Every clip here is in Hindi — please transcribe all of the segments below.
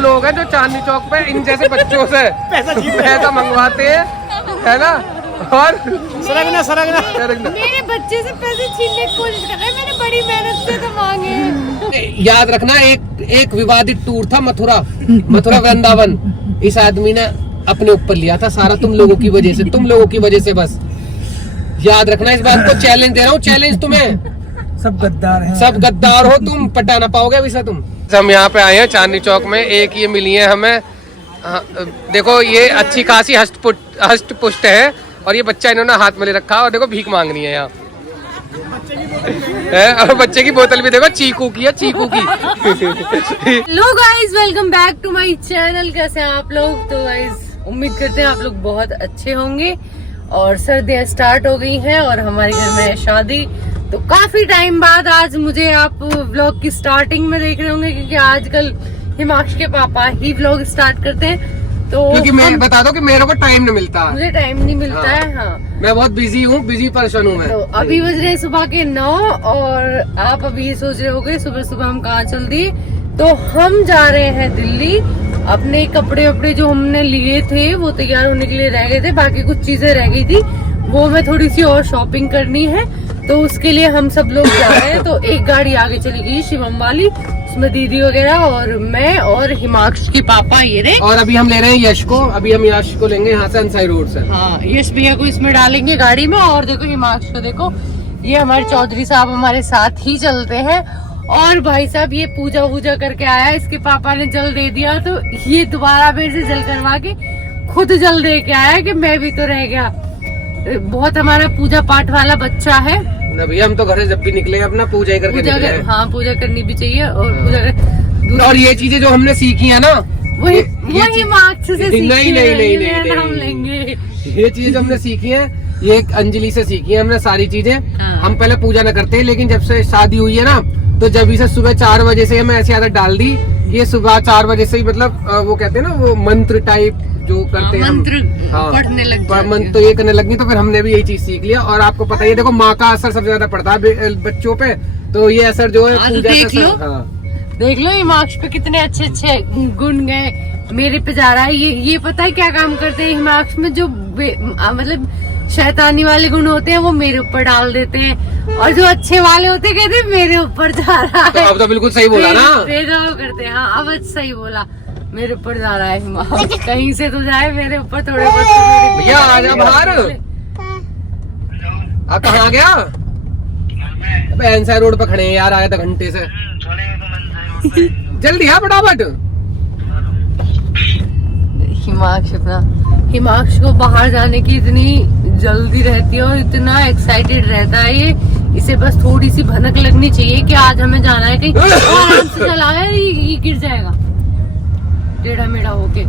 लोग हैं जो चांदनी चौक पे इन जैसे बच्चों से पैसा मंगवाते हैं, है ना, और सरगना मेरे बच्चे से पैसे छीनने की कोशिश कर रहे हैं, मैंने बड़ी मेहनत से तो मांगे। याद रखना, एक विवादित टूर था मथुरा वृंदावन, इस आदमी ने अपने ऊपर लिया था सारा, तुम लोगों की वजह से बस याद रखना इस बात को। चैलेंज दे रहा हूँ, चैलेंज तुम्हें। सब गद्दार हैं, सब गद्दार हो तुम, पटा ना पाओगे वैसा तुम। हम यहाँ पे आए हैं चांदनी चौक में, एक ये मिली है हमें, देखो ये अच्छी खासी हष्ट पुष्ट है, और ये बच्चा इन्होंने हाथ में ले रखा, और देखो भीख मांगनी है यहाँ और बच्चे की बोतल भी देखो चीकू की है, चीकू की। Hello guys, welcome back to my channel. कैसे हैं आप लोग? तो गाइस उम्मीद करते हैं आप लोग बहुत अच्छे होंगे। और सर्दियाँ स्टार्ट हो गई हैं और हमारे घर में है शादी, तो काफी टाइम बाद आज मुझे आप व्लॉग की स्टार्टिंग में देख रहे होंगे, क्योंकि आजकल हिमांश के पापा ही व्लॉग स्टार्ट करते हैं। तो क्योंकि मैं बता दो कि मेरे को टाइम नहीं मिलता, मुझे टाइम नहीं मिलता है। हाँ, मैं बहुत बिजी पर्सन हूँ मैं। तो अभी बज रहे सुबह के 9 और आप अभी ये सोच रहे होगे सुबह सुबह हम कहाँ चल दिए। तो हम जा रहे हैं दिल्ली। अपने कपड़े जो हमने लिए थे वो तैयार होने के लिए रह गए थे, बाकी कुछ चीजें रह गई थी, वो मैं थोड़ी सी और शॉपिंग करनी है, तो उसके लिए हम सब लोग जा रहे हैं। तो एक गाड़ी आगे चली गई शिवम वाली, उसमें दीदी वगैरह और मैं और हिमांश के पापा ये रहे। और अभी हम ले रहे हैं यश को, अभी हम यश को लेंगे यहाँ से अंसाई रोड से। हाँ, यश भैया को इसमें डालेंगे गाड़ी में। और देखो हिमांश को देखो, ये हमारे चौधरी साहब हमारे साथ ही चलते हैं। और भाई साहब ये पूजा करके आया, इसके पापा ने जल दे दिया, तो ये दोबारा मेरे से जल करवा के खुद जल दे के आया कि मैं भी तो रह गया। बहुत हमारा पूजा पाठ वाला बच्चा है ना भैया, हम तो घर से जब भी निकले अपना पूजा ही करके निकले हैं। हाँ, पूजा करनी भी चाहिए। और और ये चीजें जो हमने सीखी है ना, वही हिमांश से सीखी नहीं, हम लेंगे। ये चीजें जो हमने सीखी है, ये एक अंजलि से सीखी है हमने सारी चीजें। हम पहले पूजा न करते, लेकिन जब से शादी हुई है ना, तो जब इसे सुबह 4 बजे से हमें ऐसी आदत डाल दी, ये सुबह 4 बजे से ही, मतलब वो कहते हैं ना वो मंत्र टाइप जो करते हैं, पढ़ने लग मंत्र तो ये करने लगी, तो फिर हमने भी यही चीज सीख लिया। और आपको पता ही है, देखो माँ का असर सबसे ज्यादा पड़ता है बच्चों पे, तो ये असर जो है पूजा का देख लो हिमांश पे कितने अच्छे गुण गए, मेरे पे जा रहा है। ये पता है क्या काम करते हैं हिमांश में, जो मतलब शैतानी वाले गुण होते हैं वो मेरे ऊपर डाल देते हैं, और जो अच्छे वाले होते हैं कहते हैं मेरे ऊपर जा रहा है। तो अब तो बिल्कुल सही बोला ना, भेदभाव करते हैं। हाँ, अब सही बोला, मेरे ऊपर जा रहा है हिमांश। कहीं से तो जाए मेरे ऊपर थोड़े बहुत। भैया आ जा बाहर। कहाँ गया? अंसाई रोड पे खड़े हैं यार, आया था घंटे से। जल्दी आ फटाफट। हिमांश को बाहर जाने की इतनी जल्दी रहती है और इतना एक्साइटेड रहता है ये, इसे बस थोड़ी सी भनक लगनी चाहिए कि आज हमें जाना है कहीं, आराम से चलाया ये गिर जाएगा टेढ़ा मेढ़ा होके।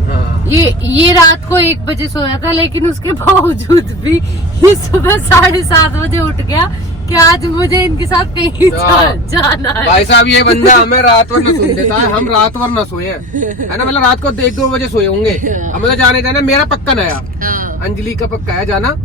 ये रात को 1 बजे सोया था, लेकिन उसके बावजूद भी ये सुबह 7:30 बजे उठ गया कि आज मुझे इनके साथ कहीं जाना है। भाई साहब ये बंदा हमें रात भर न सुन देता है, हम रात भर न सोए है ना, मतलब रात को 1-2 बजे सोए होंगे। हमें तो जाना मेरा पक्का नया, अंजलि का पक्का है जाना,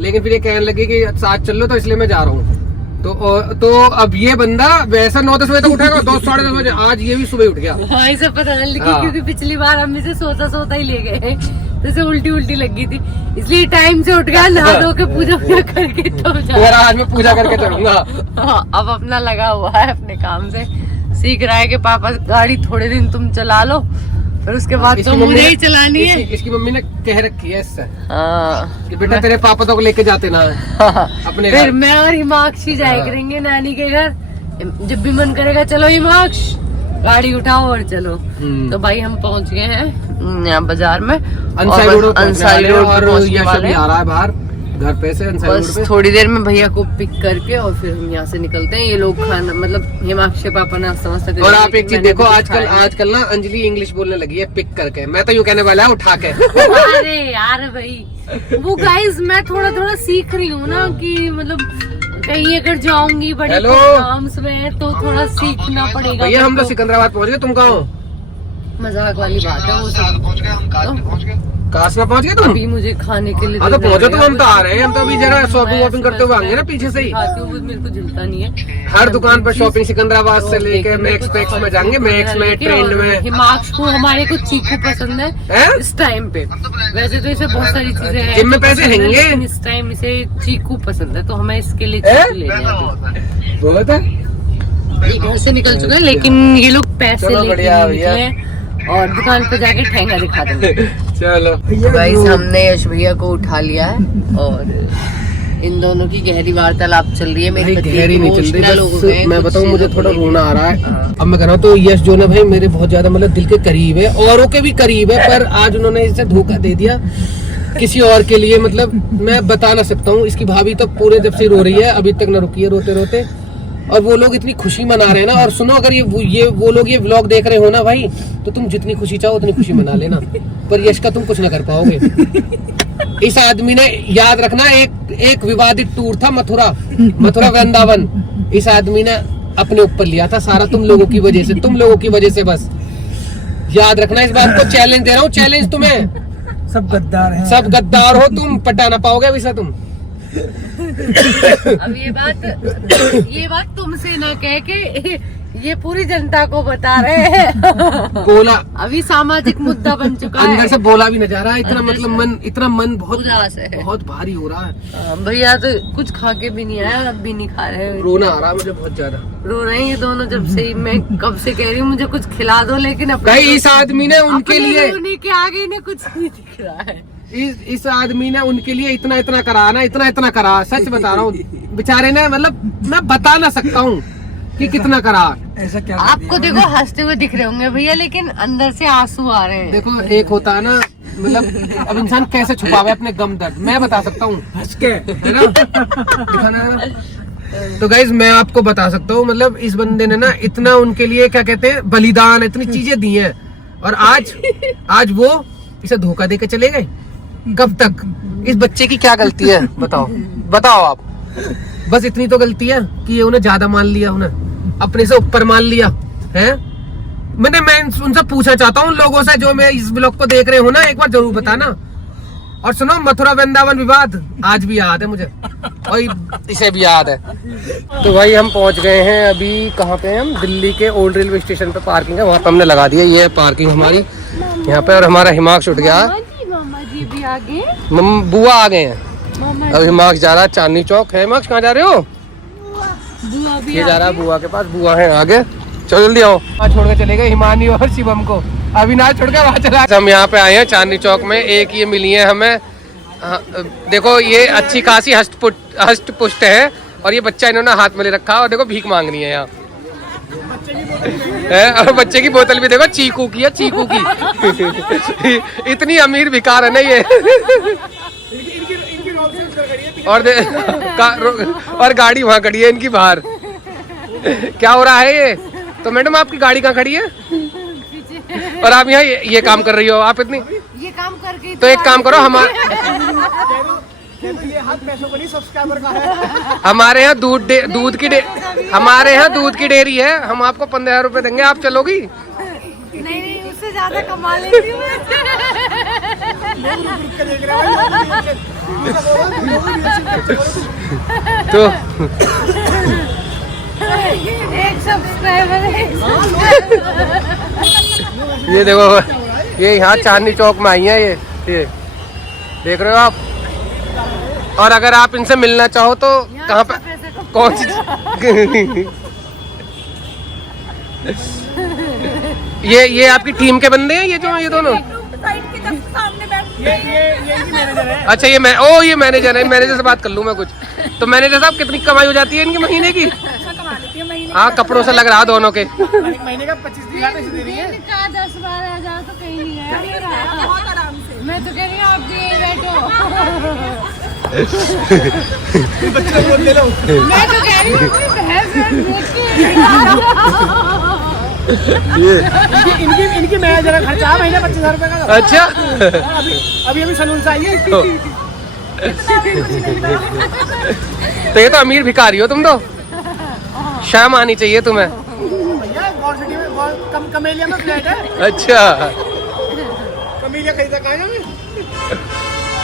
लेकिन फिर ये कहने लगे कि साथ चल लो, तो इसलिए मैं जा रहा हूँ। तो अब ये बंदा वैसा 9-10 बजे तक उठेगा, 10-10:30 बजे, आज ये भी सुबह उठ गया। भाई सब पता नहीं लगी, क्योंकि पिछली बार हम इसे सोता ही ले गए, जैसे उल्टी लगी थी, इसलिए टाइम से उठ गया, नहा धो के पूजा करके तो जा। आज मैं पूजा करके चलूंगा। अब अपना लगा हुआ है अपने काम से, सीख रहा है कि पापा गाड़ी थोड़े दिन तुम चला लो, फिर उसके बाद तो मुझे ही चलानी है। इसकी मम्मी ने कह रखी है इससे कि बेटा तेरे पापा तो लेके जाते ना अपने फिर मैं और हिमांश ही जाया करेंगे नानी के घर, जब भी मन करेगा चलो हिमांश गाड़ी उठाओ और चलो। तो भाई हम पहुंच गए हैं यहाँ बाजार में, अंसाई रोड, और यश अभी आ रहा है बाहर घर पे से अंसाई रोड पे। थोड़ी देर में भैया को पिक करके और फिर हम यहाँ से निकलते हैं। ये लोग खाना, मतलब हिमांश के पापा नाश्ता कर। और आप एक चीज देखो, आजकल ना अंजलि इंग्लिश बोलने लगी है पिक करके, मैं तो यूँ कहने वाला है उठा के। अरे यार भाई, वो गाइस मैं थोड़ा सीख रही हूँ ना, कि मतलब कहीं अगर जाऊंगी बड़े प्रोग्राम्स में तो थोड़ा सीखना पड़ेगा। भैया हम तो सिकंदराबाद पहुँच गए, तुम कहाँ हो? मजाक वाली बात है वो सब। काश में पहुंच गए तुम? अभी मुझे खाने के लिए हाँ तो पहुंचो, तो हम तो आ रहे हैं, हम तो अभी जरा शॉपिंग वॉपिंग करते हुए आएंगे ना पीछे से ही। खाती हूँ, मेरे को झुलता नहीं है। हर दुकान पर शॉपिंग सिकंदराबाद से लेके मैक्स पैक्स में जाएंगे, मैक्स में, ट्रेंड में। हिमाक्स को हमारे को चीकू पसंद है हैं? इस टाइम पे। वैसे तो इसे बहुत सारी चीजें हैं जिम में पैसे हैंगे। लेकिन इस टाइम इसे चीकू पसंद है, तो हमें इसके लिए चीकू लेने हैं। बहुत है। ये घर से निकल चुके हैं, लेकिन ये लोग पैसे चलो लेके बढ़िया नहीं भैया। निकले और दुकान पे जाके ठेंगा दिखा देंगे। चलो गाइस, हमने यश भैया को उठा लिया है और इन दोनों की गहरी वार्तालाप चल रही है। मेरी गहरी नहीं चल रही, emotional हो बस गए हैं, मैं कुछ बताऊं मुझे चीजों थोड़ा को रोना आ रहा है। हाँ। अब मैं कह रहा हूँ तो यश जो ना भाई मेरे बहुत ज्यादा मतलब दिल के करीब है, औरों के भी करीब है, पर आज उन्होंने इसे धोखा दे दिया किसी और के लिए। मतलब मैं बता ना सकता हूँ। इसकी भाभी तो पूरे जब से रो रही है, अभी तक न रुकी है रोते रोते, और वो लोग इतनी खुशी मना रहे हैं ना। और सुनो, अगर वो लोग ये व्लॉग देख रहे हो ना भाई, तो तुम जितनी खुशी चाहो उतनी खुशी मना लेना, पर यश का तुम कुछ ना कर पाओगे। इस आदमी ने, याद रखना, एक विवादित टूर था मथुरा वृंदावन, इस आदमी ने अपने ऊपर लिया था सारा, तुम लोगों की वजह से, बस याद रखना इस बात को। चैलेंज दे रहा हूँ, चैलेंज तुम्हें। सब गद्दार हैं, सब गद्दार हो तुम, पटा ना पाओगे वैसा तुम। अब ये बात तुमसे ना कह के ये पूरी जनता को बता रहे हैं। बोला, अभी सामाजिक मुद्दा बन चुका है। अंदर से बोला भी न जा रहा है, इतना मन बहुत उदास है। बहुत भारी हो रहा है। भैया तो कुछ खा के भी नहीं आया, अब भी नहीं खा रहे हैं। रोना आ रहा है मुझे बहुत ज्यादा। रो रहे हैं ये दोनों जब से ही। मैं कब से कह रही हूँ मुझे कुछ खिला दो, लेकिन भाई इस आदमी ने उनके लिए, रोने के आगे इन्हें कुछ नहीं दिख रहा है। इस आदमी ने उनके लिए इतना करा ना, इतना करा, सच बता रहा हूँ। बेचारे ने, मतलब मैं बता ना सकता हूँ कि कितना करा। ऐसा क्या आपको देखो हंसते हुए दिख रहे होंगे भैया, लेकिन अंदर से आंसू आ रहे हैं। देखो, एक होता है ना, मतलब अब इंसान कैसे छुपावे अपने गम दर्द, मैं बता सकता हूँ, हंस के है ना, दिखाना है ना। तो गाइज मैं आपको बता सकता हूँ, मतलब इस बंदे ने ना इतना उनके लिए, क्या कहते हैं, बलिदान, इतनी चीजें दी हैं, और आज वो इसे धोखा देके चले गए। कब तक? इस बच्चे की क्या गलती है, बताओ आप। बस इतनी तो गलती है कि ये उन्हें ज्यादा मान लिया, उन्हें अपने से ऊपर मान लिया है। मैं उनसे पूछना चाहता हूँ, उन लोगों से जो मैं इस ब्लॉग को देख रहे हो ना, एक बार जरूर बताना। और सुनो, मथुरा वृंदावन विवाद आज भी याद है मुझे, और इसे भी याद है। तो भाई हम पहुंच गए हैं अभी, कहाँ पे हैं हम? दिल्ली के ओल्ड रेलवे स्टेशन पे पार्किंग है, वहाँ पे हमने लगा दिया। ये है पार्किंग हमारी यहाँ पे, और हमारा हिमाक्स उठ गया। मामा जी भी आ गए, बुआ आ गए हैं। अब हिमाक्स जा रहा है चांदनी चौक। है हिमाक्स, कहाँ जा रहे हो? बुआ भी ये जा रहा है बुआ के पास, बुआ है आगे। चलो जल्दी आओ। छोड़ के चले गए हिमानी और शिवम को, अविनाश छोड़ के वहाँ चला। हम यहाँ पे आए हैं चांदनी चौक में, एक ये मिली है हमें। देखो ये अच्छी खासी हष्ट पुष्ट है, और ये बच्चा इन्होंने हाथ में ले रखा, और देखो भीख मांगनी है यहाँ है। और बच्चे की बोतल भी देखो चीकू की है, चीकू की। इतनी अमीर भिकार है ना ये। और गाड़ी वहाँ खड़ी है इनकी बाहर। क्या हो रहा है ये? तो मैडम आपकी गाड़ी कहाँ खड़ी है? और आप यहाँ ये काम कर रही हो? आप इतनी ये काम करके तो एक काम करो, हमारे यहाँ हमारे यहाँ दूध की डेयरी है, हम आपको 15,000 रुपए देंगे, आप चलोगी? नहीं, उससे ज्यादा कमा लेती हूँ। तो एक सब्सक्राइबर है। ये देखो, ये यहाँ चांदनी चौक में आई है, ये देख रहे हो आप। और अगर आप इनसे मिलना चाहो तो कहाँ पे, कौन सी ये आपकी टीम के बंदे हैं, ये दोनों? अच्छा, ये मैनेजर है। मैनेजर से बात कर लूँ मैं कुछ। तो मैनेजर साहब, कितनी कमाई हो जाती है इनकी महीने की? हाँ, कपड़ों से लग रहा दोनों के। महीने का 25,000 दे रही है। 10-12,000 तो कहीं नहीं है, बहुत आराम से। मैं तो कह रही हूँ आप भी बैठो। बच्चे बोल ले लो। मैं तो कह रही हूँ इनकी मैनेजर का खर्चा महीने 25,000 रुपए का। अच्छा, अभी सलून से आई है। तो ये तो अमीर भिखारी हो तुम तो, शर्म आनी चाहिए तुम्हें। भैया गौर सिटी में बहुत कम कमेलिया में फ्लैट है। अच्छा कमेलिया खरीदा कहाँ है?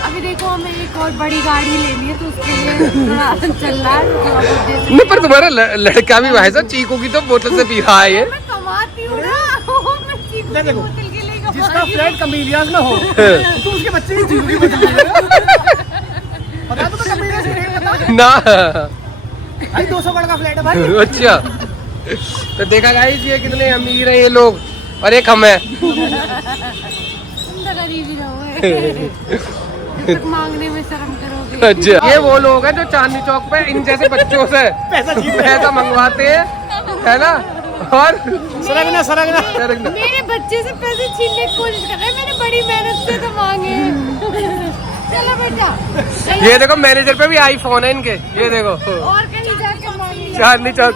अभी देखो हमें एक और बड़ी गाड़ी लेनी है तो उसके लिए थोड़ा चल रहा है। नहीं पर तुम्हारा लड़का भी भाई साहब चीकू की तो बोतल से पी रहा है ये। मैं कमाती हूँ ना, मैं चीकू की बोतल के लिए कमा जिसका रही हूँ। फ्लैट कमेलिया में हो तो उसके बच्चे की चीकू की बोतल लेगा। पता तो कमेलिया से नहीं पता ना भाई 200 करोड़ का फ्लैट है भाई। अच्छा तो देखा गाइस ये कितने अमीर है ये लोग और एक हम है। तुम तो गरीब ही रहोगे। तक मांगने में शर्म करोगे। अच्छा ये वो लोग हैं जो चांदनी चौक पे इन जैसे बच्चों से पैसा मंगवाते हैं है ना और सरगना मेरे बच्चे से पैसे छीनने की कोशिश कर रहे हैं, मैंने बड़ी मेहनत से तो मांगे। चलो बेटा ये देखो मैनेजर पे भी आईफोन है इनके, ये देखो और कहीं जाके मांग लिया। चांदनी चौक।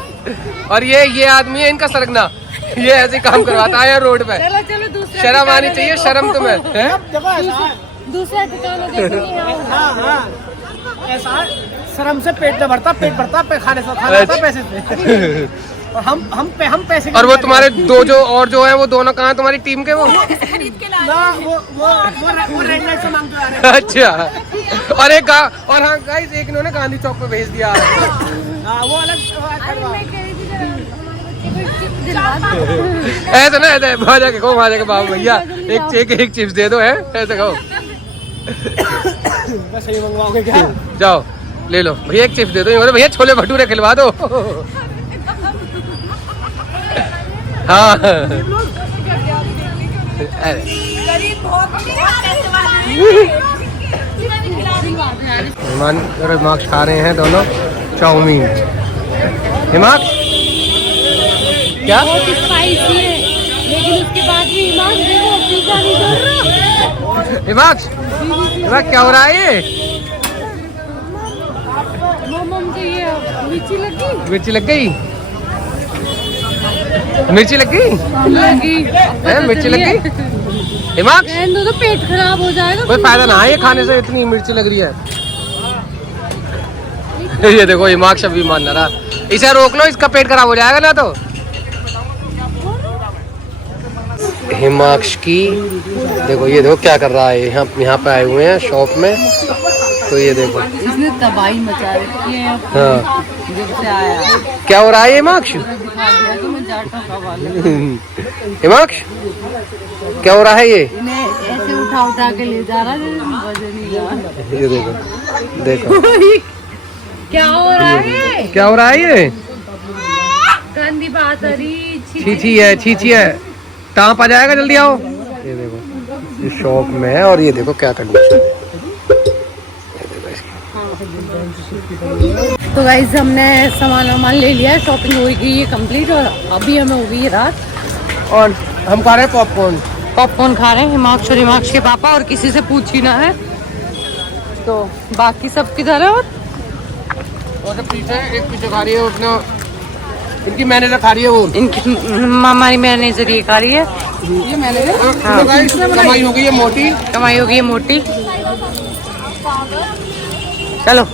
और ये आदमी है इनका सरगना, ये ऐसे काम करवाता है रोड पे। चलो चलो दूसरा शर्म आनी चाहिए, शर्म तुम्हें है? देखो ऐसा है। दूसरा ठिकाना देखेंगे। हाँ ऐसा है, शर्म से पेट में भरता, पेट भरता पे खाने से खाना आता पैसे से। और हम पैसे और वो तुम्हारे दो जो है वो दोनों कहाँ तुम्हारी टीम के वो? खरीद के ला ना वो रेड लाइट से मांगते आ रहे हैं। अच्छा और एक और हाँ गाइस एक इन्होंने गांधी चौक पे भेज दिया। हाँ वो अलग अरे मैं कह रही थी जरा हमारे बच्चे को एक चिप्स दिलवा दो। ऐसा ना ऐसा वहाँ जाके कहो, वहाँ जाके बाबू भैया एक चिप्स दे दो है, ऐसे कहो। बस यही मंगवाओगे क्या? जाओ ले लो भैया एक चिप्स दे दो, बोले भैया छोले भटूरे खिलवा दो। हाँ अरे हिमाक्ष खा रहे हैं दोनों चाउमीन। हिमाक्ष क्या बहुत स्पाइसी है, लेकिन उसके बाद भी हिमाक्ष देखो पिज्जा नहीं कर रहा। हिमाक्ष क्या हो रहा है ये? मम चाहिए, मिर्ची लगी? मिर्ची लग गई, मिर्ची लग गई लगी है, मिर्ची लग गई। हिमाक्ष तो पेट खराब हो जाएगा। कोई फायदा ना है ये खाने से, इतनी मिर्ची लग रही है। ये देखो हिमाक्ष अभी मान ना रहा, इसे रोक लो, इसका पेट खराब हो जाएगा ना। तो हिमाक्ष की देखो, ये देखो क्या कर रहा है, यहाँ पे आए हुए हैं शॉप में, तो ये देखो इसने तबाही मचा रखी है। हाँ जब से आया क्या हो रहा है हिमाक्ष? दिखा दिया तो मैं जाटा खवा हिमाक्ष क्या हो रहा है ये? ऐसे उठा के ले जा रहा है, वजन ही रहा। ये देखो देखो क्या हो रहा है? क्या हो रहा है ये? गंदी बात है रही। छीछी है, टाँप आ जाएगा, जल्दी आओ। ये देखो ये शॉप में है और ये देखो क्या कंडीशन है। तो गाइस हमने सामान ले लिया है, शॉपिंग हो गई है कंप्लीट और अभी हमें हो गई है रात और हम खा रहे हैं पॉपकॉर्न खा रहे हैं। हिमाक्ष और हिमाक्ष के पापा, और किसी से पूछ ही ना है, तो बाकी सब किधर है? और पीछे खा रही है अपना, इनकी मैनेजर खा रही है, वो इनकी हमारी मैनेजर ये खा रही है। ये मैनेजर कमाई हो गई है मोटी, कमाई हो गई है मोटी। चलो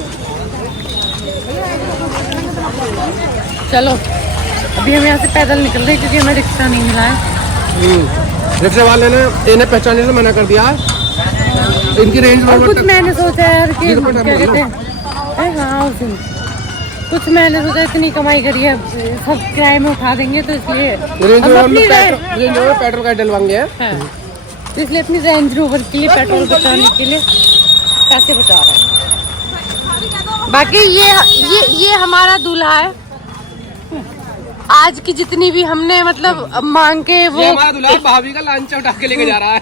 चलो अभी हम यहाँ से पैदल निकल रहे हैं क्योंकि हमें रिक्शा नहीं मिला है। रिक्शा वाले ने इन्हें पहचानने से मना कर दिया। इनकी रेंज और कुछ मैंने सोचा यार कि क्या कहते हैं, हाँ उस दिन कुछ मैंने सोचा इतनी कमाई करी है, सब किराए में उठा देंगे, तो इसलिए पेट्रोल का डलवाएंगे, इसलिए अपनी रेंज रोवर के लिए पेट्रोल बचाने के लिए पैसे बचा रहे हैं। बाकी ये हमारा दूल्हा है। आज की जितनी भी हमने मतलब मांग के वो हमारा दूल्हा भाभी का लांचा उठा के लेके जा रहा है।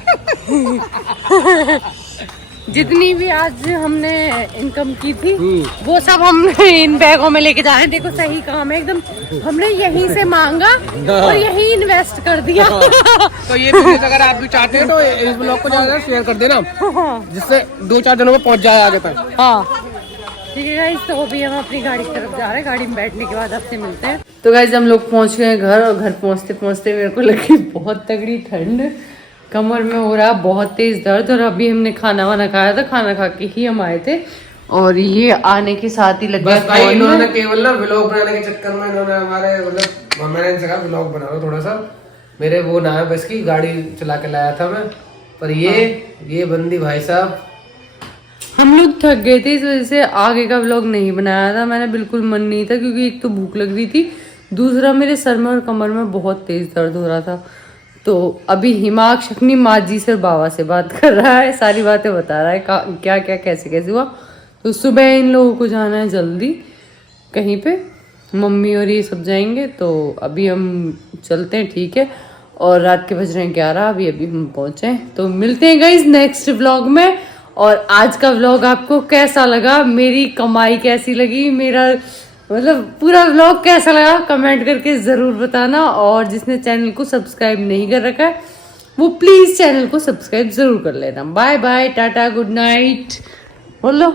जितनी भी आज हमने इनकम की थी वो सब हम इन बैगों में लेके जा रहे हैं। देखो सही काम है एकदम, हमने यहीं से मांगा और यहीं इन्वेस्ट कर दिया। तो ये बिजनेस अगर आप भी चाहते हैं तो इस ब्लॉग को ज्यादा शेयर कर देना, जिससे 2-4 दिनों में पहुंच जाए आगे तक। हाँ ठीक है गाइस, तो अभी हम अपनी गाड़ी की तरफ जा रहे हैं, गाड़ी में बैठने के बाद आपसे मिलते हैं। तो गाइस हम लोग पहुंच गए घर, और घर पहुंचते पहुंचते मेरे को लगी बहुत तगड़ी ठंड, कमर में हो रहा बहुत तेज दर्द, और अभी हमने खाना वाना खाया था, खाना खा के ही हम आए थे। और ये आने के साथ ही लग बस भाई गया इन्होंने केवल ना व्लॉग बनाने के चक्कर में इन्होंने हमारे मतलब मैंने इनसे कहा व्लॉग बना लो थोड़ा सा, मेरे वो ना है बस की, गाड़ी चला के लाया था मैं, पर ये बंदी भाई साहब हम लोग थक गए थे, इस वजह से आगे का व्लॉग नहीं बनाया था मैंने, बिल्कुल मन नहीं था क्योंकि एक तो भूख लग रही थी, दूसरा मेरे सर में और कमर में बहुत तेज दर्द हो रहा था। तो अभी हिमाक्ष अपनी माँ जी से और बाबा से बात कर रहा है, सारी बातें बता रहा है क्या क्या कैसे कैसे हुआ। तो सुबह इन लोगों को जाना है जल्दी कहीं पे, मम्मी और ये सब जाएंगे, तो अभी हम चलते हैं, ठीक है। और रात के बज रहे हैं 11, अभी हम पहुंचे, तो मिलते हैं गाइस नेक्स्ट व्लॉग में। और आज का व्लॉग आपको कैसा लगा, मेरी कमाई कैसी लगी, मेरा मतलब पूरा व्लॉग कैसा लगा कमेंट करके ज़रूर बताना। और जिसने चैनल को सब्सक्राइब नहीं कर रखा है वो प्लीज़ चैनल को सब्सक्राइब ज़रूर कर लेना। Bye bye, tata, good night बोलो,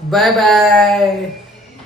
बाय बाय।